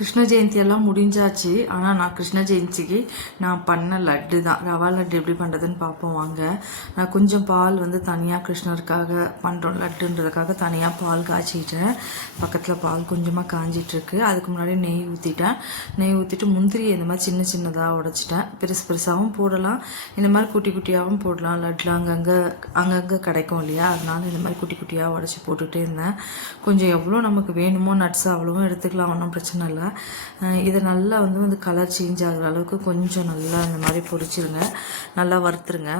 கிருஷ்ண ஜெயந்தியெல்லாம் முடிஞ்சாச்சு. ஆனால் நான் கிருஷ்ண ஜெயந்திக்கு நான் பண்ண லட்டு தான். ரவா லட்டு எப்படி பண்ணுறதுன்னு பார்ப்போம் வாங்க. நான் கொஞ்சம் பால் வந்து தனியாக கிருஷ்ணருக்காக பண்ணுறோம் லட்டுன்றதுக்காக தனியாக பால் காய்ச்சிக்கிட்டேன். பக்கத்தில் பால் கொஞ்சமாக காஞ்சிட்ருக்கு. அதுக்கு முன்னாடி நெய் ஊற்றிட்டேன். நெய் ஊற்றிட்டு முந்திரியை இந்த மாதிரி சின்ன சின்னதாக உடைச்சிட்டேன். பெருசு பெருசாகவும் போடலாம், இந்த மாதிரி குட்டி குட்டியாகவும் போடலாம். லட்டில் அங்கங்கே கிடைக்கும் இல்லையா, அதனால இந்த மாதிரி குட்டி குட்டியாக உடச்சி போட்டுகிட்டே இருந்தேன். கொஞ்சம் எவ்வளோ நமக்கு வேணுமோ நட்ஸ் அவ்வளோவும் எடுத்துக்கலாம், ஒன்றும் பிரச்சனை இல்லை. இதை நல்லா வந்து கலர் சேஞ்ச் ஆகிற அளவுக்கு கொஞ்சம் நல்லா இந்த மாதிரி பொரிச்சிருங்க, நல்லா வறுத்துருங்க.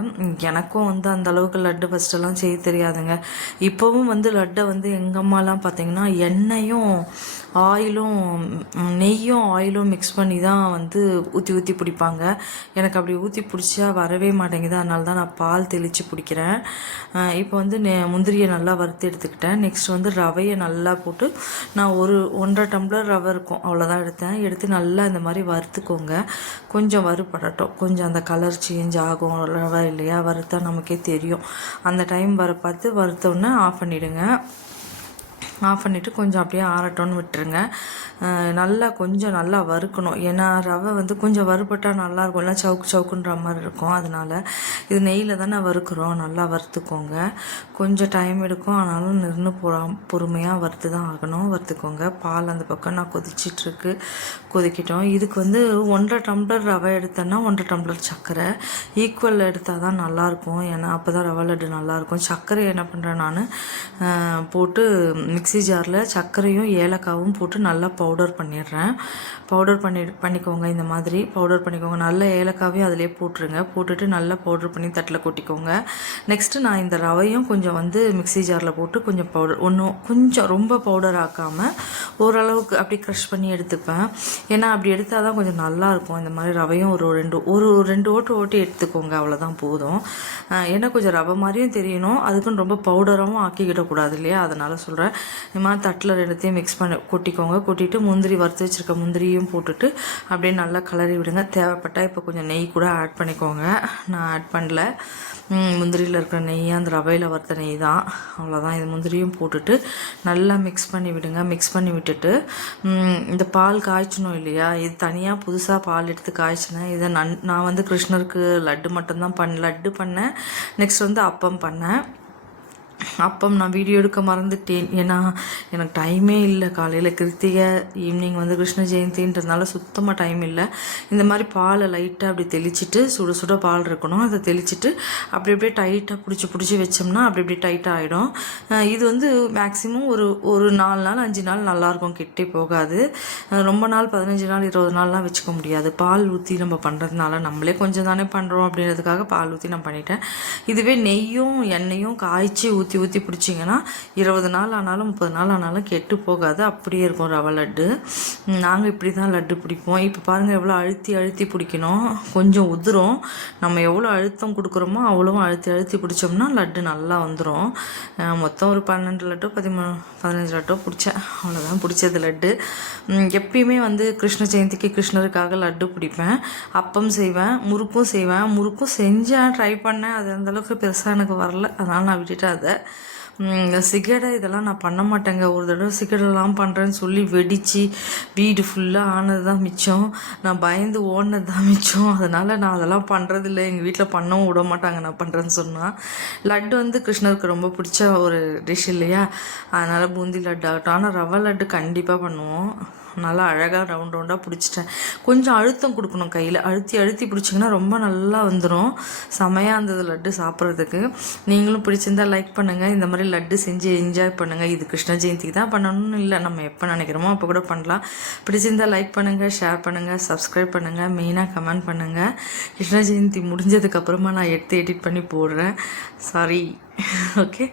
எனக்கும் வந்து அந்த அளவுக்கு லட்டு ஃபஸ்ட்டெல்லாம் செய்ய தெரியாதுங்க. இப்போவும் வந்து லட்டை வந்து எங்கள் அம்மாலாம் பார்த்திங்கன்னா எண்ணெயும் ஆயிலும் நெய்யும் ஆயிலும் மிக்ஸ் பண்ணி தான் வந்து ஊற்றி பிடிப்பாங்க. எனக்கு அப்படி ஊற்றி பிடிச்சா வரவே மாட்டேங்குது. அதனால தான் நான் பால் தெளித்து பிடிக்கிறேன். இப்போ வந்து முந்திரியை நல்லா வறுத்து எடுத்துக்கிட்டேன். நெக்ஸ்ட் வந்து ரவையை நல்லா போட்டு நான் 1.5 டம்ளர் ரவை இருக்கும் அவ்வளோதான் எடுத்து நல்லா இந்த மாதிரி வறுத்துக்கோங்க. கொஞ்சம் வறுபடட்டும், கொஞ்சம் அந்த கலர் சேஞ்ச் ஆகும் ரவை இல்லையா, வறுத்தா நமக்கே தெரியும். அந்த டைம் பார்த்து வறுத்தோன்னே ஆஃப் பண்ணிவிடுங்க. ஆஃப் பண்ணிவிட்டு கொஞ்சம் அப்படியே ஆறட்டோன்னு விட்டுருங்க. கொஞ்சம் நல்லா வறுக்கணும். ஏன்னா ரவை வந்து கொஞ்சம் வறுபட்டால் நல்லாயிருக்கும், இல்லை சவுக்குன்ற மாதிரி இருக்கும். அதனால் இது நெய்யில் தானே வறுக்கிறோம், நல்லா வறுத்துக்கோங்க. கொஞ்சம் டைம் எடுக்கும், ஆனாலும் நின்று பொறுமையாக வறுத்து தான் ஆகணும். வறுத்துக்கோங்க. பால் அந்த பக்கம் நான் கொதிக்கிட்டோம். இதுக்கு வந்து 1.5 டம்ளர் ரவை எடுத்தேன்னா 1.5 டம்ளர் சர்க்கரை ஈக்குவல் எடுத்தால் தான் நல்லாயிருக்கும். ஏன்னா அப்போ தான் ரவை லட்டு நல்லாயிருக்கும். சர்க்கரை என்ன பண்ணுறேன் நான் போட்டு மிக்ஸி ஜாரில் சர்க்கரையும் ஏலக்காவும் போட்டு நல்லா பவுடர் பண்ணிடுறேன். பவுடர் பண்ணிக்கோங்க. இந்த மாதிரி பவுடர் பண்ணிக்கோங்க. நல்ல ஏலக்காவையும் அதிலே போட்டுட்டு நல்லா பவுடர் பண்ணி தட்டில் கொட்டிக்கோங்க. நெக்ஸ்ட்டு நான் இந்த ரவையும் கொஞ்சம் வந்து மிக்ஸி ஜாரில் போட்டு கொஞ்சம் கொஞ்சம் ரொம்ப பவுடர் ஆக்காமல் ஓரளவுக்கு அப்படி க்ரஷ் பண்ணி எடுத்துப்பேன். ஏன்னா அப்படி எடுத்தால் தான் கொஞ்சம் நல்லாயிருக்கும். இந்த மாதிரி ரவையும் ஒரு ரெண்டு ஓட்டு எடுத்துக்கோங்க, அவ்வளோதான் போதும். ஏன்னா கொஞ்சம் ரவை மாதிரியும் தெரியணும், அதுக்குன்னு ரொம்ப பவுடராகவும் ஆக்கிக்கிடக்கூடாது இல்லையா, அதனால் சொல்கிறேன். இந்த மாதிரி தட்டில் ரெண்டுத்தையும் மிக்ஸ் பண்ணி கொட்டிட்டு முந்திரி வறுத்து வச்சுருக்க முந்திரியும் போட்டுட்டு அப்படியே நல்லா கலரி விடுங்க. தேவைப்பட்டால் இப்போ கொஞ்சம் நெய் கூட ஆட் பண்ணிக்கோங்க. நான் ஆட் பண்ணல. முந்திரியில் இருக்கிற நெய் அந்த ரவையில் வறுத்த நெய் தான், அவ்வளோதான். இது முந்திரியும் போட்டுட்டு நல்லா மிக்ஸ் பண்ணி விடுங்க. மிக்ஸ் பண்ணி விட்டுட்டு இந்த பால் காய்ச்சணும் இல்லையா, இது தனியாக புதுசாக பால் எடுத்து காய்ச்சினேன். இதை நான் வந்து கிருஷ்ணருக்கு லட்டு மட்டும்தான் லட்டு பண்ணேன். நெக்ஸ்ட் வந்து அப்பம் பண்ணேன். அப்பம் நான் வீடியோ எடுக்க மறந்துட்டேன், ஏன்னா எனக்கு டைமே இல்லை. காலையில் கிருத்திகை, ஈவினிங் வந்து கிருஷ்ண ஜெயந்தின்றதுனால சுத்தமாக டைம் இல்லை. இந்த மாதிரி பாலை லைட்டாக அப்படி தெளிச்சிட்டு, சுட பால் இருக்கணும், அதை தெளிச்சிட்டு அப்படி அப்படியே டைட்டாக பிடிச்சி வச்சோம்னா அப்படி டைட்டாக ஆகிடும். இது வந்து மேக்ஸிமம் ஒரு 4 நாள் 5 நாள் நல்லாயிருக்கும், கெட்டே போகாது. ரொம்ப நாள் 15 நாள் 20 நாள்லாம் வச்சுக்க முடியாது. பால் ஊற்றி நம்ம பண்ணுறதுனால, நம்மளே கொஞ்சம் தானே பண்ணுறோம் அப்படின்றதுக்காக பால் ஊற்றி நான் பண்ணிட்டேன். இதுவே நெய்யும் எண்ணெயும் காய்ச்சி ஊற்றி பிடிச்சிங்கன்னா 20 நாள் ஆனாலும் 30 நாள் ஆனாலும் கெட்டு போகாது, அப்படியே இருக்கும் ரவை லட்டு. நாங்கள் இப்படி தான் லட்டு பிடிப்போம். இப்போ பாருங்கள் எவ்வளோ அழுத்தி பிடிக்கணும். கொஞ்சம் உதிரும். நம்ம எவ்வளோ அழுத்தம் கொடுக்குறோமோ அவ்வளோவும் அழுத்தி பிடிச்சோம்னா லட்டு நல்லா வந்துடும். மொத்தம் ஒரு 12 லட்டோ 15 லட்டோ பிடிச்சேன், அவ்வளோதான் பிடிச்சது லட்டு. எப்பயுமே வந்து கிருஷ்ண ஜெயந்திக்கு கிருஷ்ணருக்காக லட்டு பிடிப்பேன். அப்பம் செய்வேன், முறுக்கும் செஞ்சேன், ட்ரை பண்ணேன். அது அந்தளவுக்கு பெருசாக எனக்கு வரல, அதனால் நான் விட்டுட்டேன். அதை சிகடை இதெல்லாம் நான் பண்ண மாட்டேங்க. ஒரு தடவை சிகடெல்லாம் பண்ணுறேன்னு சொல்லி வெடித்து வீடு ஃபுல்லாக ஆனது தான் மிச்சம். நான் பயந்து ஓடினது தான் மிச்சம். அதனால் நான் அதெல்லாம் பண்ணுறதில்ல. எங்கள் வீட்டில் பண்ணவும் விட மாட்டாங்க நான் பண்ணுறேன்னு சொன்னால். லட்டு வந்து கிருஷ்ணருக்கு ரொம்ப பிடிச்ச ஒரு டிஷ் இல்லையா, அதனால் பூந்தி லட்டு ஆகட்டும். ஆனால் ரவை லட்டு கண்டிப்பாக பண்ணுவோம். நல்லா அழகாக ரவுண்டாக பிடிச்சிட்டேன். கொஞ்சம் அழுத்தம் கொடுக்கணும், கையில் அழுத்தி பிடிச்சிங்கன்னா ரொம்ப நல்லா வந்துடும். செமையாக இருந்தது லட்டு சாப்பிட்றதுக்கு. நீங்களும் பிடிச்சிருந்தால் லைக் பண்ணுங்கள். இந்த மாதிரி லட்டு செஞ்சு என்ஜாய் பண்ணுங்கள். இது கிருஷ்ண ஜெயந்திக்கு தான் பண்ணணும்னு இல்லை, நம்ம எப்போ நினைக்கிறோமோ அப்போ கூட பண்ணலாம். பிடிச்சிருந்தால் லைக் பண்ணுங்கள், ஷேர் பண்ணுங்கள், சப்ஸ்கிரைப் பண்ணுங்கள், மெயினாக கமெண்ட் பண்ணுங்கள். கிருஷ்ண ஜெயந்தி முடிஞ்சதுக்கப்புறமா நான் எடிட் பண்ணி போடுறேன். சாரி. ஓகே.